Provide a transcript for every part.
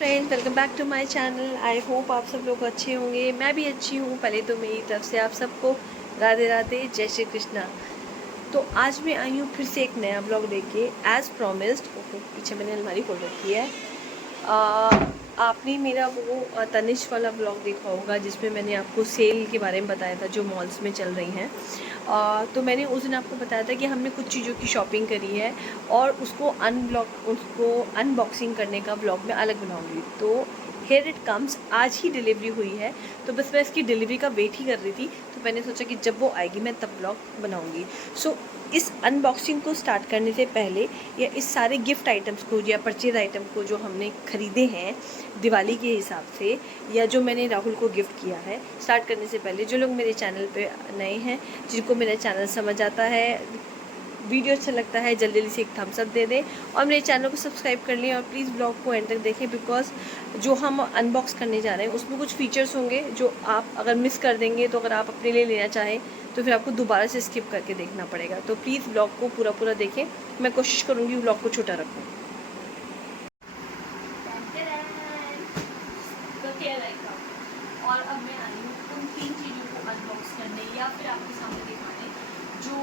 Friends, welcome back to my channel. I hope आप सब लोग अच्छे होंगे। मैं भी अच्छी हूँ। पहले तो मेरी तरफ से आप सबको राधे राधे, जय श्री कृष्णा। तो आज मैं आई हूँ फिर से एक नया ब्लॉग लेके एज प्रॉमिस्ड। पीछे मैंने अलमारी खोल रखी है। आपने मेरा वो तनिष्क वाला ब्लॉग देखा होगा जिसमें मैंने आपको सेल के बारे में बताया था जो मॉल्स में चल रही हैं। तो मैंने उस दिन आपको बताया था कि हमने कुछ चीज़ों की शॉपिंग करी है और उसको अनबॉक्सिंग करने का ब्लॉग मैं अलग बनाऊंगी। तो हेयर इट कम्स, आज ही डिलीवरी हुई है। तो बस मैं इसकी डिलीवरी का वेट ही कर रही थी। तो मैंने सोचा कि जब वो आएगी मैं तब ब्लॉग बनाऊंगी। सो इस अनबॉक्सिंग को स्टार्ट करने से पहले या इस सारे गिफ्ट आइटम्स को या परचेज आइटम को जो हमने ख़रीदे हैं दिवाली के हिसाब से, या जो मैंने राहुल को गिफ्ट किया है, स्टार्ट करने से पहले जो लोग मेरे चैनल पे नए हैं, जिनको मेरा चैनल समझ आता है, वीडियो अच्छा लगता है, जल्दी जल्दी से एक थम्स अप दे दें और मेरे चैनल को सब्सक्राइब कर लें और प्लीज़ ब्लॉग को एंड तक देखें। बिकॉज जो हम अनबॉक्स करने जा रहे हैं उसमें कुछ फीचर्स होंगे जो आप अगर मिस कर देंगे, तो अगर आप अपने लिए लेना चाहें तो फिर आपको दोबारा से स्किप करके देखना पड़ेगा। तो प्लीज़ ब्लॉग को पूरा पूरा देखें। मैं कोशिश करूँगी ब्लॉग को छोटा रखूँ। और अब मैं आई हूँ उन 3 चीज़ों को अनबॉक्स करने या फिर आपके सामने दिखाने जो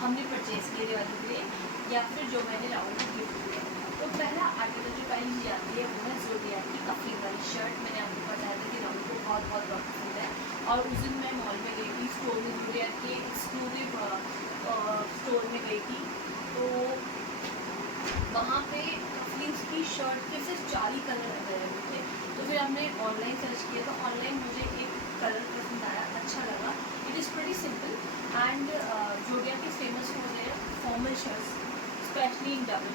हमने परचेज़ किए दिवाली के लिए या फिर जो मैंने राहुल को गिफ्ट किया। तो पहला आर्टिकल जो पहली चीज़ आती है वो है ज़ोडियाक की कफली वाली शर्ट। मैंने आपको बताया था कि राहुल को बहुत बहुत बहुत पसंद है और उस दिन मैं मॉल में गई थी, स्टोर में, ज़ोडियाक के एक्सक्लूसिव स्टोर में गई थी। तो वहाँ पे कफलीस की शर्ट के सिर्फ 4 ही कलर अवेलेबल थे। तो फिर हमने ऑनलाइन सर्च किया तो ऑनलाइन मुझे एक कलर पसंद आया, अच्छा लगा। It is very simple and Zodiac is famous for their formal shirts, specially in double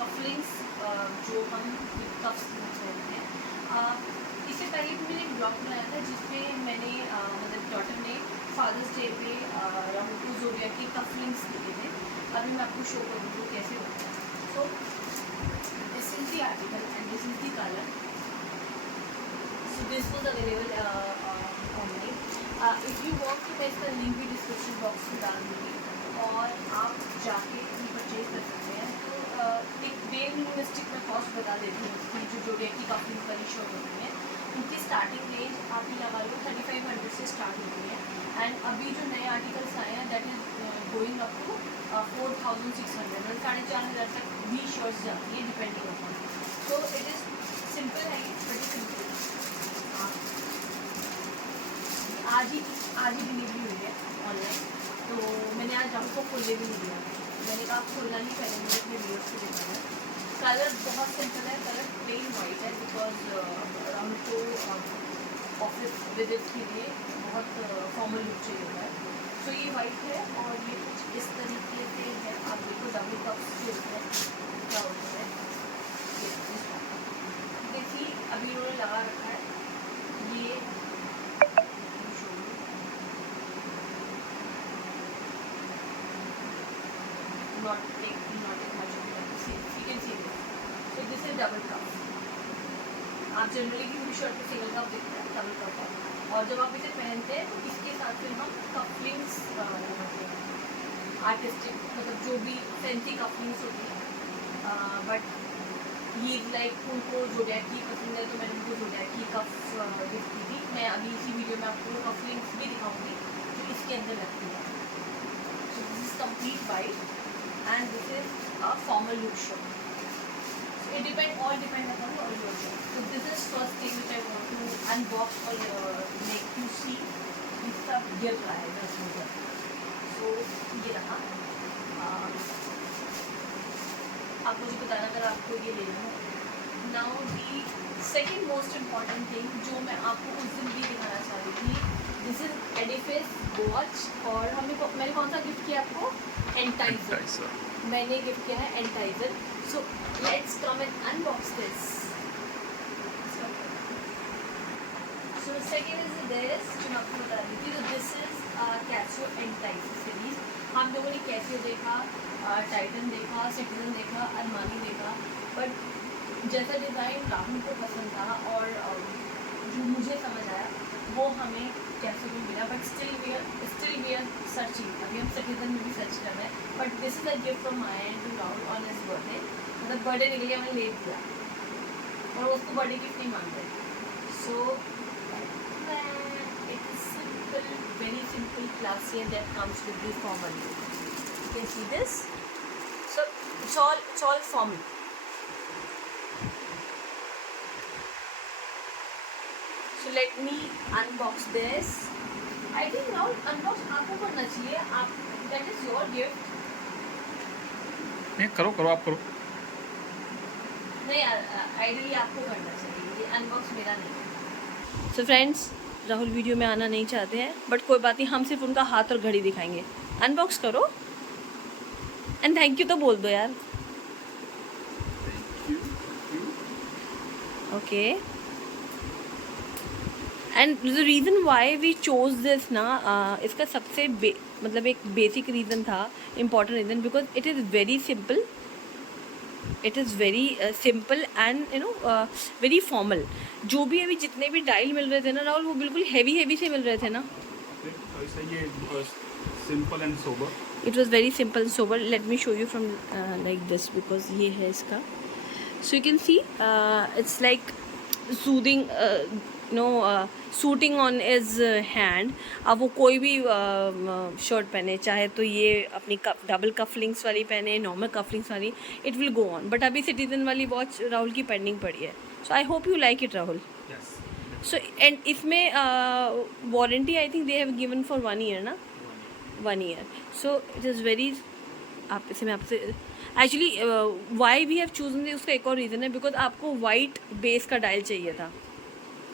cufflinks जो हम कफ्स कहते हैं। इससे पहले भी मैंने एक ब्लॉग बनाया था जिसमें मैंने मतलब डॉटर ने फादर्स डे पे राहुल को ज़ोडियाक की कफलिंग्स दिए थे। अभी मैं आपको शो करूँगी कैसे होता है। So this is the article and this is the color. So this was available online. If you want to, मैं इसका लिंक भी डिस्क्रिप्शन बॉक्स में डाल दूँगी और आप जाके परचेज कर सकते हैं। तो एक वेयर मिनिमलिस्टिक मैं कॉस्ट बता देती हूँ इसकी, जो ज़ोडियाक की काफ़ी वाली शर्ट होती है उनकी स्टार्टिंग रेंज आप ही लगा लो 3500 से स्टार्ट होती है। एंड अभी जो नए आर्टिकल्स आए हैं that is going up to 4600, मतलब 4500 तक भी शर्ट्स जाती है डिपेंडिंग अपॉन। तो इट इज़ सिंपल है, वेरी सिंपल। आज ही डिलीवरी हुई है ऑनलाइन। तो मैंने आज राहुल को खोलने भी नहीं दिया। मैंने कहा खोलना नहीं, पहले मुझे अपने व्यूअर्स को दिखाना है। कलर बहुत सिंपल है, कलर प्लेन वाइट है बिकॉज राहुल को ऑफिस विजिट के लिए बहुत फॉर्मल लुक चाहिए होता है। तो ये वाइट है और ये कुछ इस तरीके से है। आप देखो डबल कप्स जो होते हैं क्या होता है, देखिए अभी इन्होंने लगा रखा है ये not take much of time to see. You can see this. So this is double cup. आप जनरली की पूरी शर्ट पे सिंगल कप दिखता है, डबल कप है। और जब आप इसे पहनते हैं तो इसके साथ फिर हम कपलिंग्स लगाते हैं, आर्टिस्टिक, मतलब जो भी फैंसी कपलिंग्स होती है। बट ये लाइक उनको ज़ोडियाक की पसंद है तो मैंने उनको ज़ोडियाक की कप गिफ्ट की थी। मैं अभी इसी वीडियो में आपको कपलिंग्स भी दिखाऊंगी जो इसके अंदर लगती है। So this is complete white and this is a formal look shirt. So it all depend upon your choice. So this is first thing which I want to unbox or make you see. इसका गिर रहा है दस metre. So ये रहा। आप मुझे बताना अगर आपको ये लेना है। Now the second most important thing जो मैं आपको उस दिन भी दिखाना चाह रही थी, दिस इज एडिफिस वॉच। और मैंने कौन सा गिफ्ट किया आपको? एंटाइजर। मैंने गिफ्ट किया है Enticer. So let's come and unbox this. So second is this जो मैं आपको बता रही थी। तो this is Casio Enticer series. हम लोगों ने कैसियो देखा, टाइटन देखा, सिटीजन देखा, अरमानी देखा, बट जैसा डिज़ाइन राहुल को पसंद था और जो मुझे समझ आया वो हमें कैसे भी मिला। But still we are searching. अभी हम सिटीजन में भी सर्च कर रहे हैं। But this is a gift from my end to Rahul on his birthday. मतलब बर्थडे के लिए हमें ले दिया। और उसको बर्थडे गिफ्ट नहीं मांगते. So it is simple, very simple, classy, and that comes with the formal look. You can see this. So it's all formal. So let me unbox this. I think now unbox आपको करना चाहिए. आप that is your gift. नहीं करो आप करो. नहीं यार, आइडियली आपको करना चाहिए. ये अनबॉक्स मेरा नहीं है. सो फ्रेंड्स, राहुल वीडियो में आना नहीं चाहते हैं, बट कोई बात नहीं, हम सिर्फ उनका हाथ और घड़ी दिखाएंगे. अनबॉक्स करो एंड थैंक यू तो बोल दो यार. Okay. And the reason why we chose this ना, इसका सबसे मतलब एक बेसिक रीज़न था, important reason, because it is very simple. It is very simple and very formal. जो भी अभी जितने भी डायल मिल रहे थे ना राहुल, वो बिल्कुल हैवी से मिल रहे थे ना. Simple and sober. It was very simple sober. Let me show you from like this, because ये है इसका. So you can see it's like soothing, suiting on is hand. अब वो कोई भी शर्ट पहने, चाहे तो ये अपनी डबल कफलिंग्स वाली पहने, नॉर्मल कफलिंग्स वाली, it will go on. But अभी सिटीजन वाली वॉच राहुल की पेंडिंग पड़ी है. So I hope you like it Rahul. So and इसमें warranty I think they have given for 1 year ना. 1 year. So it is very, आप इसे मैं आपसे actually why we have chosen, उसका एक और रीज़न है, बिकॉज आपको वाइट बेस का डायल चाहिए था.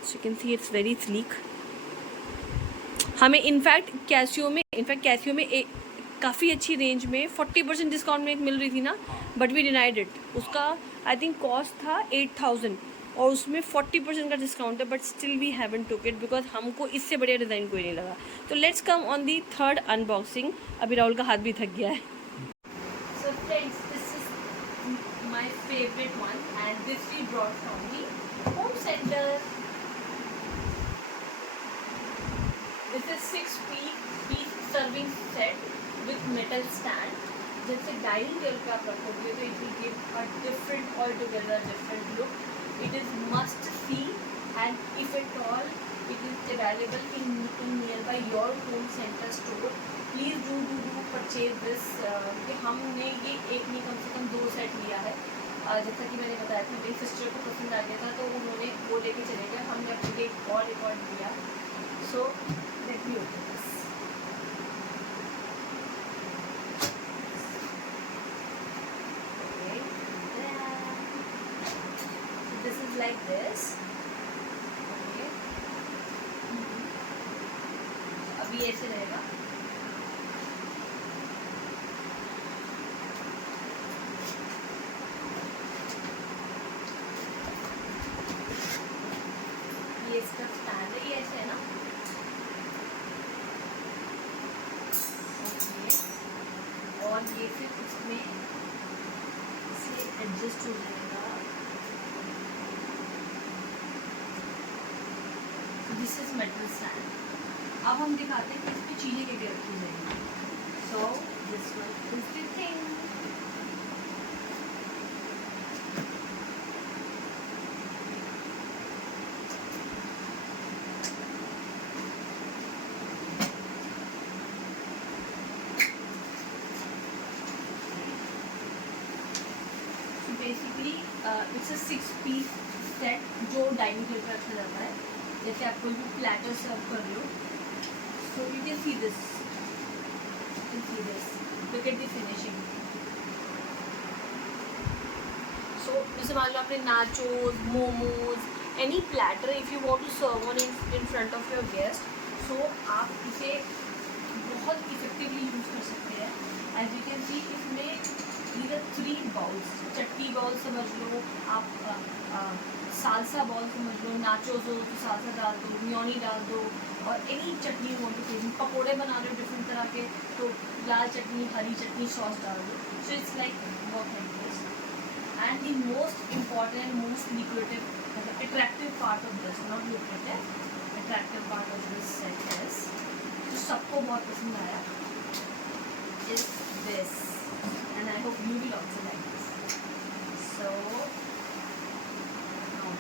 सो you can see it's very sleek. हमें इनफैक्ट कैसियो में काफ़ी अच्छी रेंज में 40% डिस्काउंट में एक मिल रही थी ना, बट वी डिनाइड इट. उसका आई थिंक कॉस्ट था 8,000 और उसमें 40% का डिस्काउंट है, but still we haven't took it because हमको इससे बढ़िया डिज़ाइन कोई नहीं लगा. तो let's come on the third unboxing. अभी राहुल का हाथ भी थक गया है. So friends, this is my favorite one, and this we brought from the home center. This is 6-piece serving set with metal stand. जैसे डाइनिंग टेबल पे आप रखोगे तो it will give a different, altogether different look. It is must see, and if at all it is available in nearby your home center store, please do purchase this. कि हमने ये एक नहीं कम से कम 2 सेट लिया है. जैसा कि मैंने बताया था, मेरी सिस्टर को पसंद आ गया था तो उन्होंने वो लेके चले गए. हमने अपने लिए एक और लिया. So let me open this. This is like this. Okay. अभी ऐसे रहेगा. ये इसका स्टैंड है, ये ऐसे है ना. Okay. और ये फिर इसमें इसे एडजस्ट हो जाएगा. This is metal stand. अब हम दिखाते हैं कि इसमें चीज़ें क्या रखी जाएंगी. So this one is the thing. Basically it's a 6-piece set जो डाइनिंग टेबल पर रखा जाता है. जैसे आप कोई भी प्लेटर सर्व कर रहे हो, so you can see this. Look at the finishing. So जैसे मान लो आपने nachos, momos, any platter if you want to serve on in front of your guest, so आप इसे बहुत इफेक्टिवली यूज़ कर सकते हैं. एज यू कैन सी इसमें इधर 3 बाउल्स, चटनी बाउल समझ लो आप, सालसा बाउल समझ लो, नाचोस हो तो सालसा डाल दो, म्योनी डाल दो, और एनी चटनी हो तो पकोड़े बना रहे हो डिफरेंट तरह के तो लाल चटनी, हरी चटनी, सॉस डाल दो. So it's like work like this. And the most important, most liquidative, मतलब attractive part of this, not liquidative, attractive part of this set is, जो सबको बहुत पसंद आया, is this. And I hope you will also like this. So now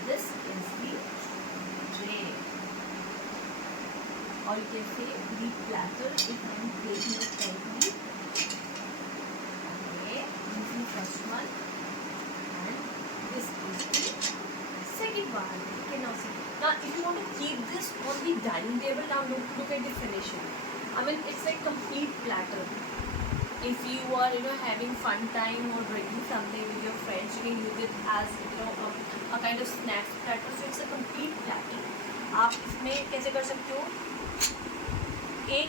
you can say the platter if I am taking it correctly. Okay, this is first one and this is the second one. You can now see. Now if you want to keep this on the dining table, now look at the finishing. I mean it's like complete platter. If you are having fun time or drinking something with your friends, you can use it as a kind of snacks platter. So it's a complete platter. आप इसमें कैसे कर सकते हो, एक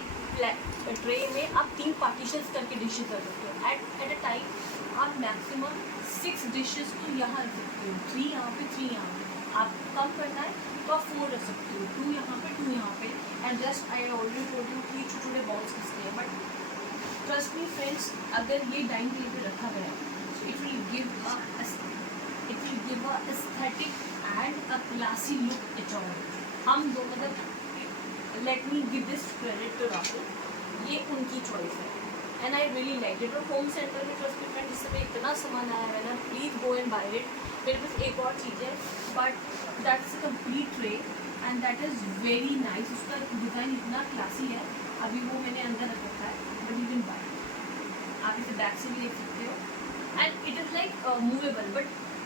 tray में आप 3 partitions करके डिशेस कर सकते हो. एट अ टाइम आप मैक्सिमम 6 डिशेस तो यहाँ रख सकते हो, 3 यहाँ पे 3 यहाँ पे. आप कम करना है तो आप 4 रख सकते हो, 2 यहाँ पे 2 यहाँ पे. And just I already told you कि छोटे छोटे बॉल्स किसके हैं. बट ट्रस्ट मी फ्रेंड्स, अगर ये डाइनिंग टेबल पे रखा गया तो it will give a aesthetic and a classy look at all. हम दो मतलब let me give this credit to Rahul, ये उनकी चॉइस है and I really like it. और होम सेंटर में ट्रस्ट मी फ्रेंड इस समय इतना सामान आया है ना, please go and buy it. मेरे पास एक और चीज़ है but that's a complete tray and that is very nice. उसका डिज़ाइन इतना क्लासी है. अभी वो मैंने अंदर रख रखा है बट यू कैन बाय. आप इसे बैक से भी देख सकते हो and it is like movable.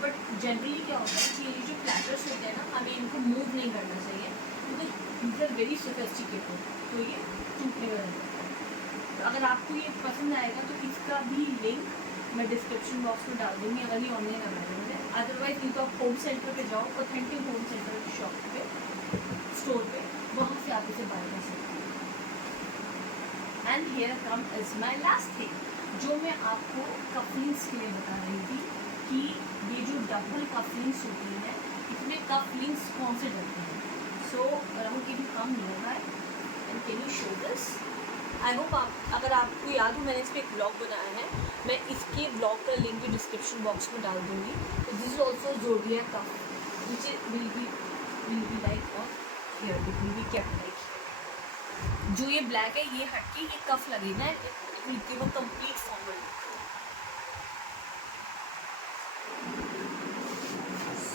But generally क्या होता है कि ये जो प्लेटर्स होते हैं ना, हमें इनको मूव नहीं करना चाहिए क्योंकि दे आर वेरी सोफिस्टिकेटेड. तो ये टूटने वाला है. तो अगर आपको ये पसंद आएगा तो इसका भी लिंक मैं डिस्क्रिप्शन बॉक्स में डाल दूँगी अगर ये ऑनलाइन अवेलेबल है. अदरवाइज नहीं तो आप होम सेंटर पे जाओ, ऑथेंटिक होम सेंटर की शॉप पे, स्टोर पे, वहाँ से आप इसे बाय कर सकते हो. And here come is my last thing, जो मैं आपको कफलिंग्स के लिए बता रही थी कि ये जो डबल कफलिंग्स होती हैं, इसमें कफलिंग्स कौन से डलते हैं. So around can you come near by and can you show this. I hope अगर आपको याद हो मैंने इस पर एक ब्लॉग बनाया है, मैं इसके ब्लॉग का लिंक भी डिस्क्रिप्शन बॉक्स में डाल दूँगी. तो this is also Zodiac cuff which will be like of here, will be kept like. जो ये ब्लैक है ये हट के ये कफ लगेगा, it will give a complete formal.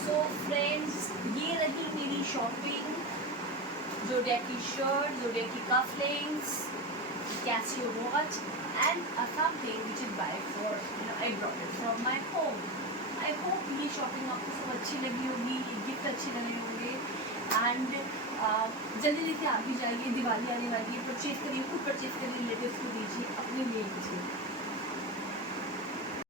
So friends, ये रही मेरी शॉपिंग. जोडिया की शर्ट, जोडिया की cufflinks, Casio watch and something which is by for I brought it from my home. I hope ये शॉपिंग आपको सब अच्छी लगी होगी, ये गिफ्ट अच्छे लगे होंगे. एंड जल्दी जल्दी आप भी जाइए, दिवाली आने वाली है, परचेज करिए, खुद परचेज करिए, रिलेटिव्स को दीजिए, अपने लिए लीजिए.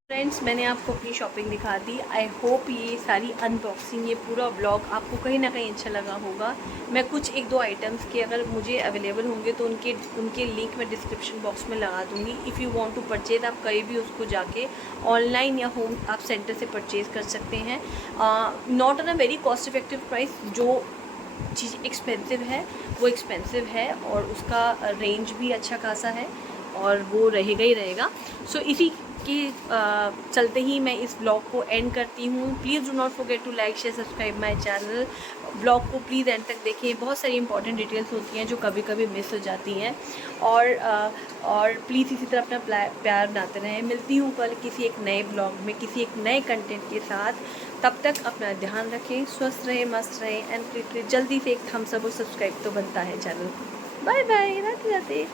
फ्रेंड्स, मैंने आपको अपनी शॉपिंग दिखा दी. आई होप ये सारी अनबॉक्सिंग, ये पूरा ब्लॉग आपको कहीं ना कहीं अच्छा लगा होगा. मैं कुछ 1-2 आइटम्स के अगर मुझे अवेलेबल होंगे तो उनके लिंक मैं डिस्क्रिप्शन बॉक्स में लगा दूँगी. If you want to purchase, आप कहीं भी उसको जाके ऑनलाइन या होम आप सेंटर से परचेज़ कर सकते हैं. Not on a very cost effective price. जो चीज़ एक्सपेंसिव है वो एक्सपेंसिव है और उसका रेंज भी अच्छा खासा है और वो रहेगा ही रहेगा. सो इसी के चलते ही मैं इस ब्लॉग को एंड करती हूँ. Please do not forget to like share subscribe my channel. Blog को प्लीज़ एंड तक देखें, बहुत सारी इंपॉर्टेंट डिटेल्स होती हैं जो कभी कभी मिस हो जाती हैं. और प्लीज़ इसी तरह अपना प्यार बनाते रहें. मिलती हूँ कल किसी एक नए ब्लॉग में, किसी एक नए कंटेंट के साथ. तब तक अपना ध्यान रखें, स्वस्थ रहें, मस्त रहें एंड जल्दी से एक थम्स अप और सब्सक्राइब तो बनता है channel. Bye bye, Radhe Radhe.